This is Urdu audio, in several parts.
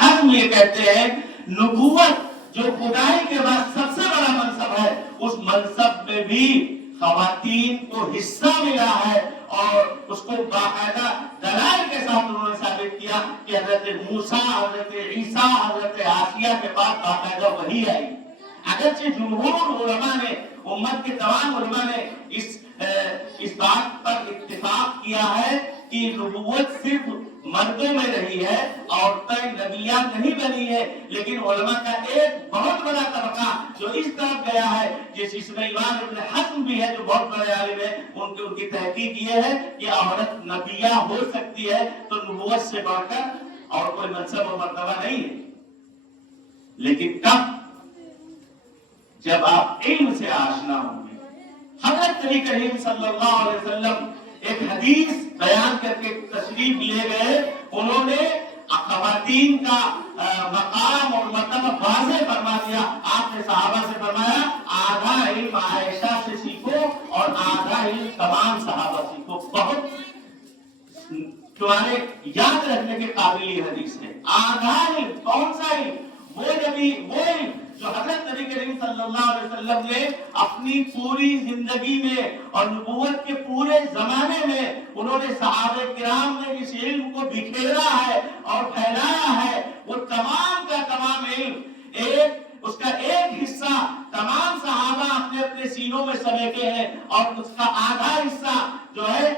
ہم یہ کہتے ہیں نبوت جو خدائی کے بعد سب سے بڑا منصب ہے، اس منصب میں بھی خواتین کو حصہ ملا ہے، اور اس کو باقاعدہ دلائل کے ساتھ انہوں نے ثابت کیا کہ حضرت موسیٰ، حضرت عیسیٰ، حضرت آسیہ کے بعد باقاعدہ وحی آئی۔ اگرچہ جمہور علماء نے، امت کے تمام علماء نے اس بات پر اتفاق کیا ہے کہ نبوت صرف مردوں میں رہی ہے، عورتیں نبیاں نہیں بنی ہے، لیکن علماء کا ایک بہت بڑا طبقہ جو اس طرف گیا ہے، جس میں امام ابن حزم بھی ہے جو بہت بڑے عالم ہے، ان کی تحقیق یہ ہے کہ عورت نبیہ ہو سکتی ہے، تو نبوت سے بڑھ کر اور کوئی منصب و مرتبہ نہیں ہے۔ لیکن کب؟ جب آپ علم سے آشنا ہوں گے۔ حضرت نبی کریم صلی اللہ علیہ وسلم ایک حدیث بیان کر کے تشریف لے گئے، انہوں نے خواتین کا مقام اور مرتبہ واضح فرما دیا۔ آپ نے صحابہ سے فرمایا آدھا علم عائشہ سے سیکھو اور آدھا علم تمام صحابہ سیکھو۔ بہت تمہارے یاد رکھنے کے قابل یہ حدیث ہے۔ آدھا علم کون سا علم؟ وہ علم جو حضرت نبی کریم صلی اللہ علیہ وسلم نے اپنی پوری زندگی میں اور نبوت کے پورے زمانے میں انہوں نے صحابہ کرام نے اس علم کو بکھیرا ہے اور پھیلایا ہے، وہ تمام کا تمام علم اس کا ایک حصہ تمام صحابہ اپنے اپنے سینوں میں سمیٹے ہیں، اور اس کا آدھا حصہ جو ہے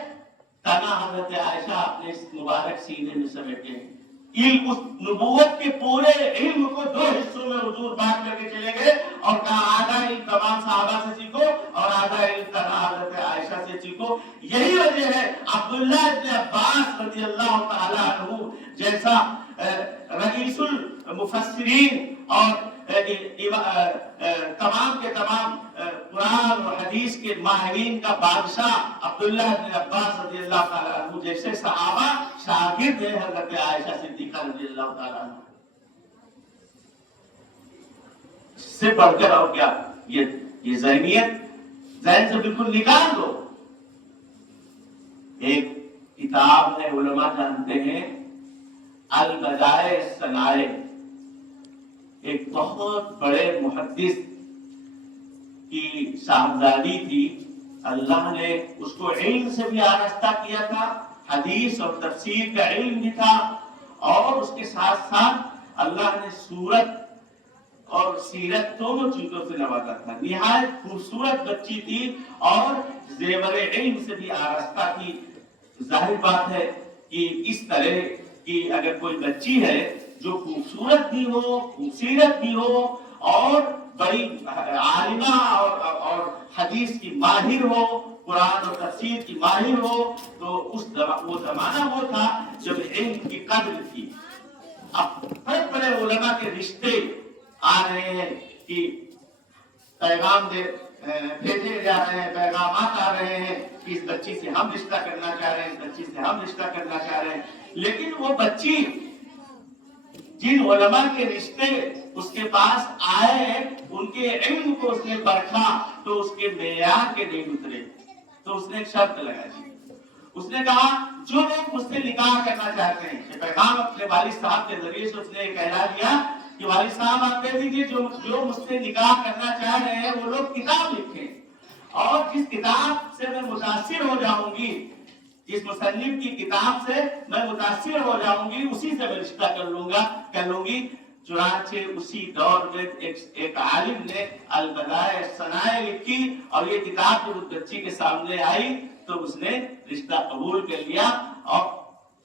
تنہا حضرت عائشہ اپنے مبارک سینے میں سمیٹے ہیں۔ علم، اس نبوت کے پورے علم کو دو حصوں میں حضور بات کر کے چلے گئے اور کہا آدھا علم تمام صحابہ سے سیکھو اور آدھا علم تنہا حضرت عائشہ سے سیکھو۔ یہی وجہ ہے عبداللہ ابن عباس رضی اللہ تعالی عنہ جیسا رئیس المفسرین اور تمام کے تمام قرآن اور حدیث کے ماہرین کا بادشاہ عبداللہ ابن عباس رضی اللہ تعالیٰ عنہ جیسے صحابہ شاگرد ہیں حضرت عائشہ صدیقہ رضی اللہ تعالیٰ عنہ سے بڑھ کر اور کیا؟ یہ ذہنیت ذہن سے بالکل نکال دو۔ ایک کتاب ہے، علماء جانتے ہیں، البدائع الصنائع، ایک بہت بڑے محدث کی صاحبزادی تھی، اللہ نے اس کو علم سے بھی آراستہ کیا تھا، حدیث اور تفسیر کا علم بھی تھا، اور اس کے ساتھ ساتھ اللہ نے سورت اور سیرت دونوں چیزوں سے نوازا تھا۔ نہایت خوبصورت بچی تھی اور زیور علم سے بھی آراستہ تھی۔ ظاہر بات ہے کہ اس طرح کی اگر کوئی بچی ہے جو خوبصورت بھی ہو، خوبصورت بھی ہو اور بڑی عالمہ اور حدیث کی ماہر ہو، قرآن اور تفسیر کی ماہر ہو، تو وہ زمانہ وہ تھا جب علم کی قدر تھی۔ اب بڑے بڑے علماء کے رشتے آ رہے ہیں کہ پیغام بھیجے جا رہے ہیں، پیغامات آ رہے ہیں کہ اس بچی سے ہم رشتہ کرنا چاہ رہے ہیں، اس بچی سے ہم رشتہ کرنا چاہ رہے ہیں، لیکن وہ بچی جن علماء کے رشتے اس کے پاس آئے ان کے علم کو اس نے پرکھا تو اس کے معیار کے نہیں اترے، تو اس نے ایک شرط لگا دی۔ اس نے کہا جو لوگ مجھ سے نکاح کرنا چاہتے ہیں، یہ پیغام اپنے والد صاحب کے ذریعے سے اس نے ایک اعلان دیا کہ والد صاحب آپ کہہ دیجیے جو مجھ سے نکاح کرنا چاہ رہے ہیں وہ لوگ کتاب لکھیں، اور جس کتاب سے میں متاثر ہو جاؤں گی، جس مصنف کی کتاب سے میں متاثر ہو جاؤں گی، اسی سے میں رشتہ کر لوں گی۔ چنانچہ اسی دور میں ایک عالم نے البدائع الصنائع لکھی، اور یہ کتاب جب اس بچی کے سامنے آئی تو اس نے رشتہ قبول کر لیا۔ اور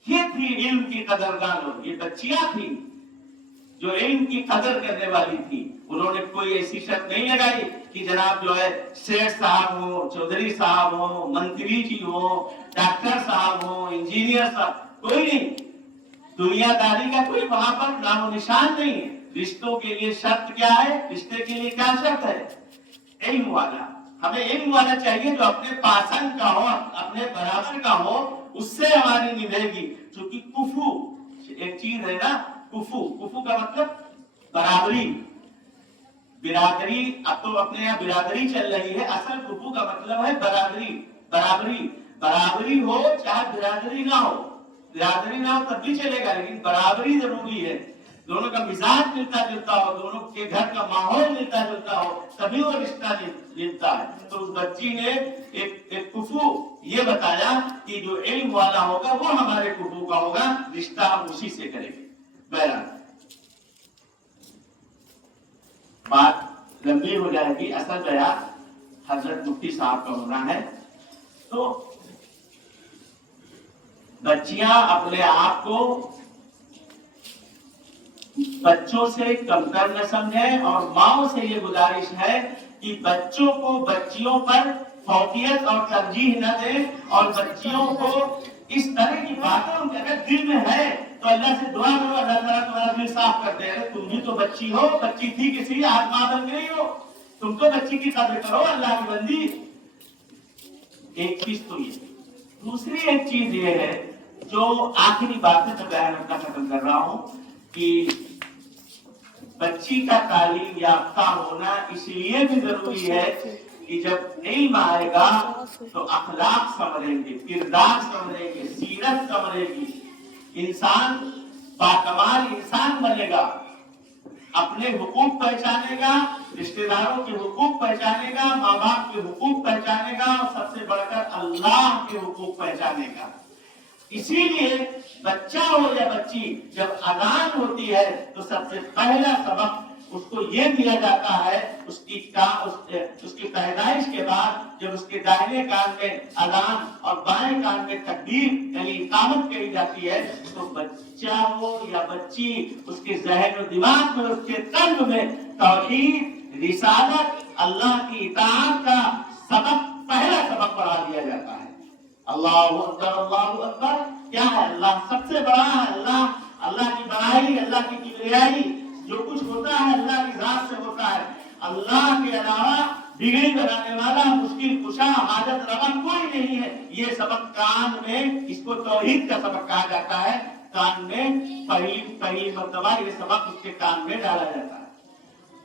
یہ تھی علم کی قدردان لوگ، یہ بچیاں تھیں جو علم کی قدر کرنے والی تھی۔ انہوں نے کوئی ایسی شرط نہیں لگائی کہ جناب جو ہے سیٹھ صاحب ہو، چودھری صاحب ہو، منتری جی ہو، ڈاکٹر صاحب ہو، انجینئر صاحب، کوئی نہیں۔ دنیا داری کا کوئی وہاں پر نام و نشان نہیں ہے۔ رشتوں کے لیے شرط کیا ہے؟ رشتے کے لیے کیا شرط ہے؟ علم والا۔ ہمیں علم والا چاہیے جو اپنے پاسنگ کا ہو، اپنے برابر کا ہو، اس سے ہماری نبھے گی۔ چونکہ کفو ایک چیز ہے نا، کفو کا مطلب برابری، برادری۔ اب تو اپنے یہاں برادری چل رہی ہے، اصل کفو کا مطلب ہے برابری ہو، چاہے برادری نہ ہو تب بھی چلے گا، لیکن برابری ضروری ہے۔ دونوں کا مزاج ملتا جلتا ہو، دونوں کے گھر کا ماحول ملتا جلتا ہو، تبھی وہ رشتہ ملتا ہے۔ تو اس بچی نے ایک کفو یہ بتایا کہ جو علم والا ہوگا وہ ہمارے کفو کا ہوگا، رشتہ ہم اسی سے کریں گے۔ بہرحال بات لمبی ہو جائے گی، اصل بیان حضرت مفتی صاحب کا ہونا ہے۔ تو بچیاں اپنے آپ کو بچوں سے کمتر نہ سمجھیں، اور ماؤں سے یہ گزارش ہے کہ بچوں کو بچیوں پر فوقیت اور ترجیح نہ دیں، اور بچیوں کو اس طرح کی باتوں کے اگر دل میں ہے تو اللہ سے دعا کرو، اللہ تعالیٰ تمہارا دل صاف کر دے۔ تم بھی تو بچی ہو، بچی تھی کسی آج ماں بن گئی ہو، تم تو بچی کی قدر کرو، اللہ کی بندی۔ ایک چیز تو یہ، دوسری ایک چیز یہ ہے جو آخری باتیں میں بیان کرنا ختم کر رہا ہوں کہ بچی کا تعلیم یافتہ ہونا اس لیے بھی ضروری ہے کہ جب علم آئے گا تو اخلاق سنوریں گے، کردار سنوریں گے، سیرت سنورے گی، انسان باکمال انسان بنے گا، اپنے حقوق پہچانے گا، رشتہ داروں کے حقوق پہچانے گا، ماں باپ کے حقوق پہچانے گا، اور سب سے بڑھ کر اللہ کے حقوق پہچانے گا۔ اسی لیے بچہ ہو یا بچی جب اذان ہوتی ہے تو سب سے پہلا سبق اس کو یہ دیا جاتا ہے، اس کی پیدائش کے بعد جب اس کے دائیں کان میں اذان اور بائیں کان میں تکبیر یعنی اقامت کہی جاتی ہے، تو بچہ ہو یا بچی اس کے ذہن و دماغ میں، اس کے قلب میں توحید، رسالت، اللہ کی اطاعت کا سبق، پہلا سبق پڑھا دیا جاتا ہے۔ اللہ اکبر، اللہ اکبر کیا ہے؟ اللہ سب سے بڑا ہے، اللہ کی بڑائی، اللہ کی کبریائی، جو کچھ ہوتا ہے اللہ کی ذات سے ہوتا ہے۔ اللہ کے علاوہ بگڑی بنانے والا، مشکل کشا، حاجت روا کوئی نہیں ہے۔ یہ سبق کان میں، اس کو توحید کا سبق کہا جاتا ہے، کان میں پہلی مرتبہ یہ سبق اس کے کان میں ڈالا جاتا ہے۔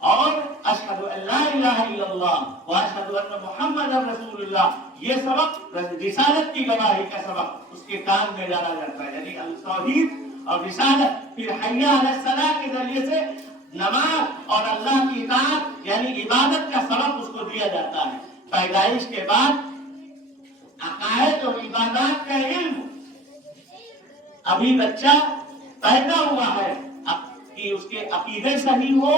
اور اشہد ان لا الہ الا اللہ واشہد ان محمد رسول اللہ، یہ سبق رسالت کی گواہی کا سبق اس کے کان میں ڈالا جاتا ہے، یعنی توحید اور رسالت۔ پھر حی علی الصلاۃ کے ذریعے سے نماز اور اللہ کی اطاعت یعنی عبادت کا سبق اس کو دیا جاتا ہے۔ پیدائش کے بعد عقائد اور عبادات کا علم، ابھی بچہ پیدا ہوا ہے کہ اس کے عقیدے صحیح ہو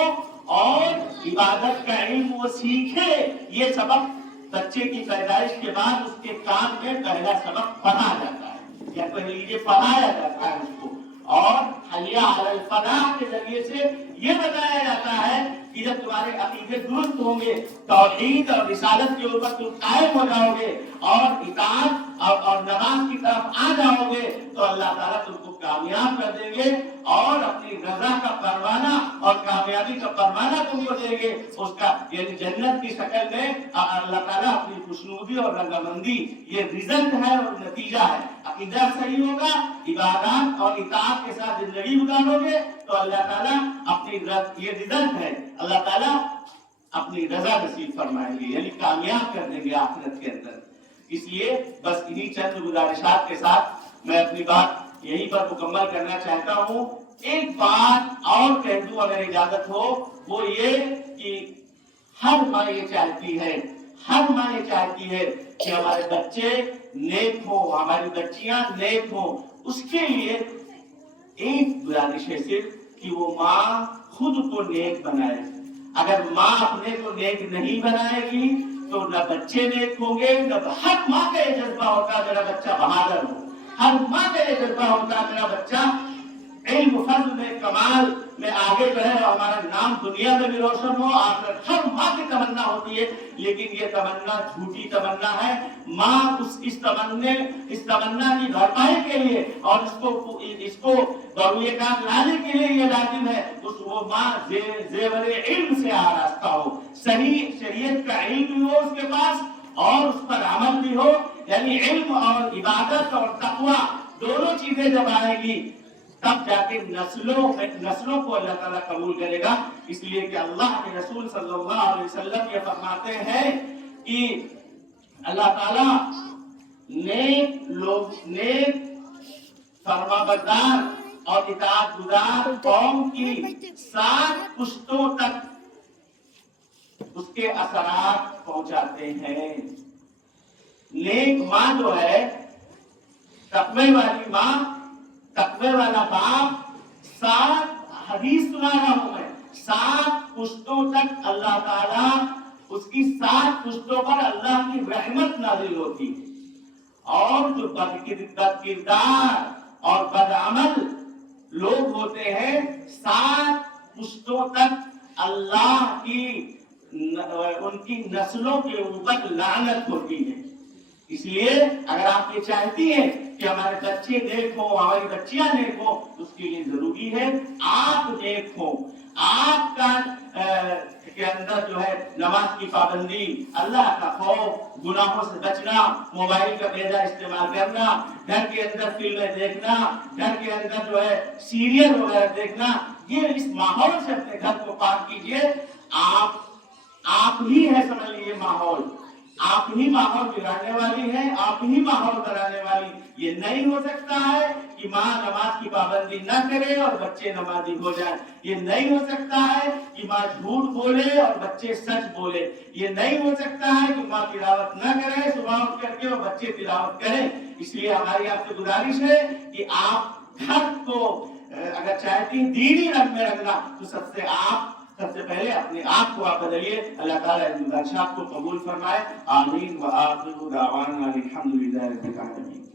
اور عبادت کا علم وہ سیکھے، یہ سبق بچے کی پیدائش کے بعد اس کے کان میں پہلا سبق پڑھا جاتا ہے، یا کہہ لیجیے پڑھایا جاتا ہے اس کو۔ اور حی علی الفلاح کے ذریعے سے یہ بتایا جاتا ہے کہ جب تمہارے عقیدے درست ہوں گے، توحید اور رسالت کے اوپر تم قائم ہو جاؤ گے اور اطاعت اور نماز کی طرف آ جاؤ گے، تو اللہ تعالیٰ تم کو کامیاب کر دیں گے، اور اپنی رضا کا پروانہ اور کامیابی کا پروانہ تم کو دیں گے، اس کا یعنی جنت کی شکل میں اللہ تعالیٰ اپنی خوشنودی اور رضامندی، یہ رزلٹ ہے اور نتیجہ ہے۔ عقیدہ صحیح ہوگا، عبادات اور اطاعت کے ساتھ زندگی گزارو گے تو اللہ تعالیٰ اپنی یہ رزلٹ ہے، اللہ تعالیٰ اپنی رضا نصیب فرمائیں گے، یعنی کامیاب کر دیں گے آخرت کے اندر۔ اس لیے بس انہی چند گزارشات کے ساتھ میں اپنی بات یہیں پر مکمل کرنا چاہتا ہوں۔ ایک بات اور کہہ دوں اگر اجازت ہو، وہ یہ کہ ہر ماں یہ چاہتی ہے کہ ہمارے بچے نیک ہوں، ہماری بچیاں نیک ہوں۔ اس کے لیے ایک گزارش ہے صرف کہ وہ ماں خود کو نیک بنائے۔ اگر ماں اپنے کو نیک نہیں بنائے گی تو نہ بچے نیک ہوں گے، نہ ہر ماں کا یہ جذبہ ہوتا ہے میرا بچہ بہادر ہو، ہر ماں کا یہ جذبہ ہوتا ہے میرا بچہ علم فضل میں کمال میں آگے بڑھے اور ہمارا نام دنیا میں بھی روشن ہو، آخرت ہر ماں کی تمنا ہوتی ہے، لیکن یہ تمنا جھوٹی تمنا ہے۔ ماں اس تمنا کی بھرپائی کے لیے اور اس کو بروئے کام لانے کے لیے یہ لازم ہے وہ ماں زیور علم سے آراستہ ہو، صحیح شریعت کا علم بھی ہو اس کے پاس اور اس پر عمل بھی ہو، یعنی علم اور عبادت اور تقویٰ دونوں چیزیں جب آئے گی تب جا کے نسلوں کو اللہ تعالیٰ قبول کرے گا۔ اس لیے کہ اللہ کے رسول صلی اللہ علیہ وسلم یہ فرماتے ہیں کہ اللہ تعالیٰ نیک فرمانبردار اور اطاعت گزار قوم کی 7 پشتوں تک اس کے اثرات پہنچاتے ہیں۔ نیک ماں جو ہے، تقوی والی ماں، تقوی والا باپ، 7 حدیث سنا رہا ہوں میں، 7 پشتوں تک اللہ تعالیٰ، اس کی 7 پشتوں پر اللہ کی رحمت نازل ہوتی ہے۔ اور جو بد کردار اور بدعمل لوگ ہوتے ہیں، 7 پشتوں تک اللہ کی ان کی نسلوں کے اوپر لعنت ہوتی ہے۔ اس لیے اگر آپ یہ چاہتی ہیں کہ ہمارے بچے نیک ہوں، ہماری بچیاں نیک ہوں، تو اس کے لیے ضروری ہے آپ نیک ہوں، آپ کا کے اندر جو ہے نماز کی پابندی، اللہ کا خوف، گناہوں سے بچنا، موبائل کا بیجا استعمال کرنا، گھر کے اندر فلمیں دیکھنا، گھر کے اندر جو ہے سیریل وغیرہ دیکھنا، یہ اس ماحول سے اپنے گھر کو پاک کیجئے۔ آپ ہی ہے، سمجھ لیجیے ماحول، آپ ہی ماحول بگاڑنے والی ہے، آپ ہی ماحول بنانے والی۔ یہ نہیں ہو سکتا ہے کہ ماں نماز کی پابندی نہ کرے اور بچے نمازی ہو جائیں، یہ نہیں ہو سکتا ہے کہ ماں جھوٹ بولے اور بچے سچ بولے، یہ نہیں ہو سکتا ہے کہ ماں تلاوت نہ کرے صبح اٹھ کر کے اور بچے تلاوت کریں۔ اس لیے ہماری آپ سے گزارش ہے کہ آپ گھر کو اگر چاہتی ہیں دینی رنگ میں رکھنا، تو سب سے پہلے اپنے آپ کو آپ بدلیے۔ اللہ تعالیٰ اس گزارشات کو قبول فرمائے۔ آمین۔ وآخر دعوانا الحمدللہ رب العالمین۔